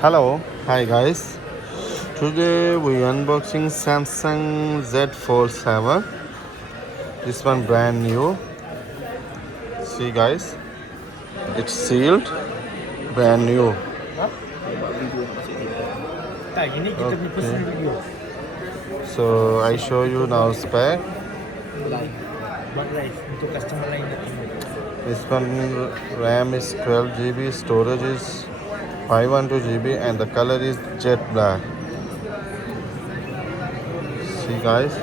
Hello, hi guys. Today we unboxing Samsung Z Fold 7. This one brand new. See guys, it's sealed, brand new. Tak, ini kita punya personal Okay. video. So I show you now spec. Buat live untuk customer lain nak tengok. This one RAM is 12 GB, storage is 512 GB, and the color is jet black. See guys.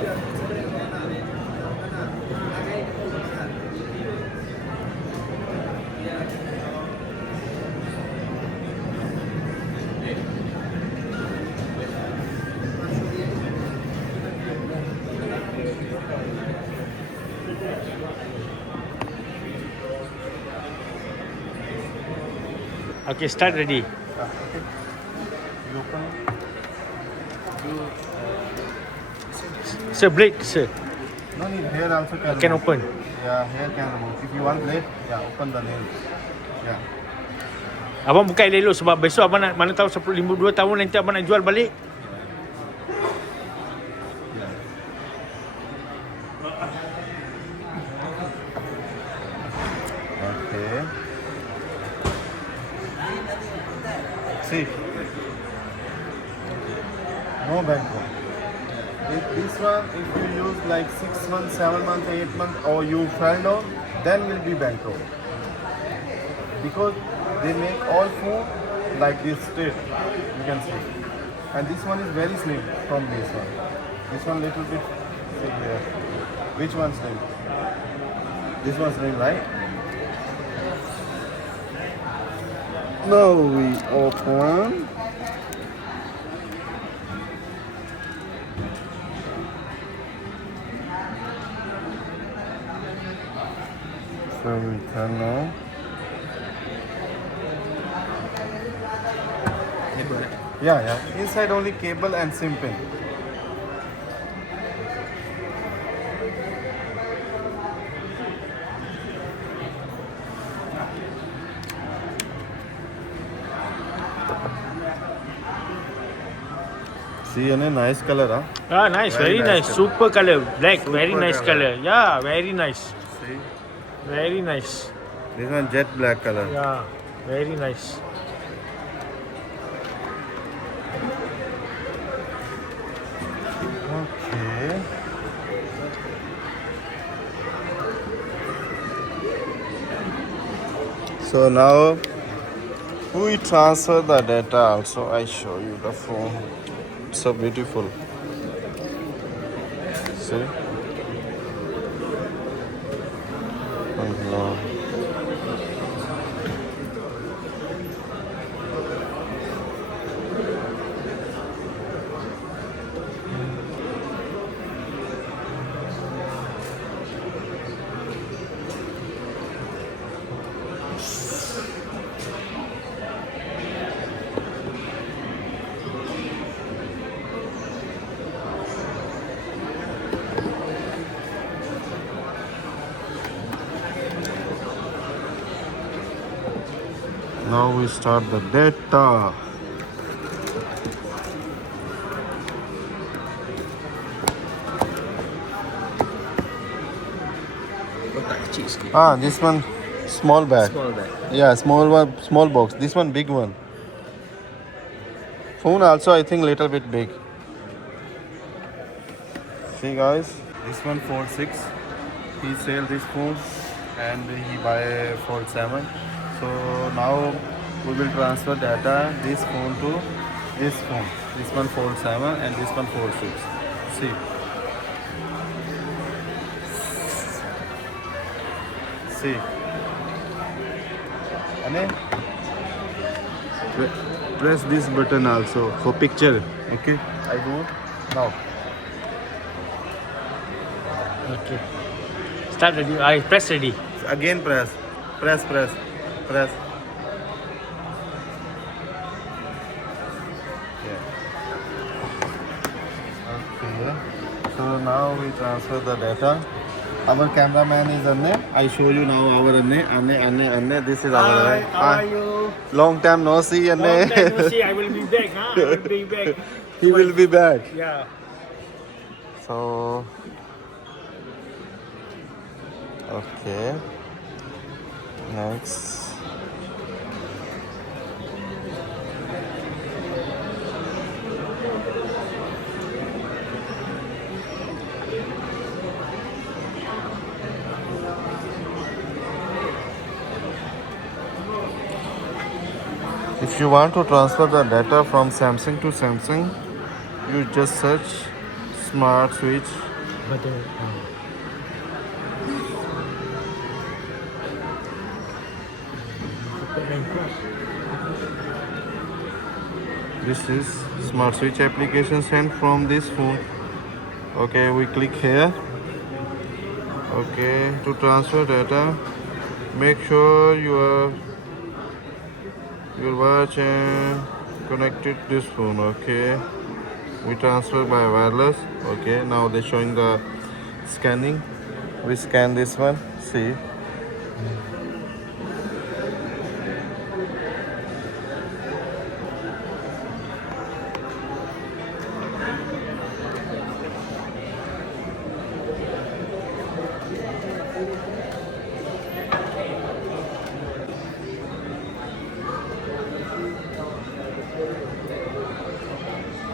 Okay, start ready. Sir, blade, sir. No need, here also Can open. Yeah, here can remove. If you want blade, yeah, open the nail. Yeah. Abang buka elok sebab besok abang nak, mana tahu 2 tahun nanti abang nak jual balik. Okay. See. No bankroll. If this one, if you use like 6 months, 7 months, 8 months, or you fell down, then will be bankroll. Because they make all food like this straight. You can see. And this one is very slim from this one. This one little bit. See here. Which one slim? This one slim, right? Now we open. So we turn now. Yeah. Inside only cable and SIM pin. See, a nice color, huh? Ah, nice, very nice. Super color, black, very nice color. Yeah, very nice. See, Very nice. this one jet black color. Yeah, very nice. Okay. So now we transfer the data also. I show you the phone. It's so beautiful. See? Mhm. Now we start the data. Kotak kecil sikit. This one small bag. Small bag. Yeah, small one, small box. This one big one. Phone also I think little bit big. See guys, this one Fold 6. He sell this phone and he buy Fold 7. So now we will transfer data this phone to this phone. This one Fold 7 and this one Fold 6. See. See. And press this button also for picture. Okay, I do now. Okay. Start ready. I press ready. Again press. Press. Yeah. Okay. So now we transfer the data. Our cameraman is Anne. I show you now our Anne. This is our Hi, Anne. how are you? Long time no see, Anne. Long time no see. I will be back, huh? I will be back. He will be back. Yeah. So, okay. Next. If you want to transfer the data from Samsung to Samsung, you just search smart switch. But This is smart switch application sent from this phone. Okay, we click here. Okay, to transfer data, make sure your watch and connected this phone. Okay, we transfer by wireless. Okay, now they're showing the scanning. We scan this one. See.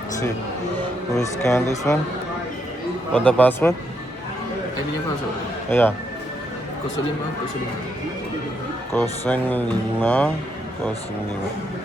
See, we scan this one. What the password? Saya punya password Yeah, 0505. 0505.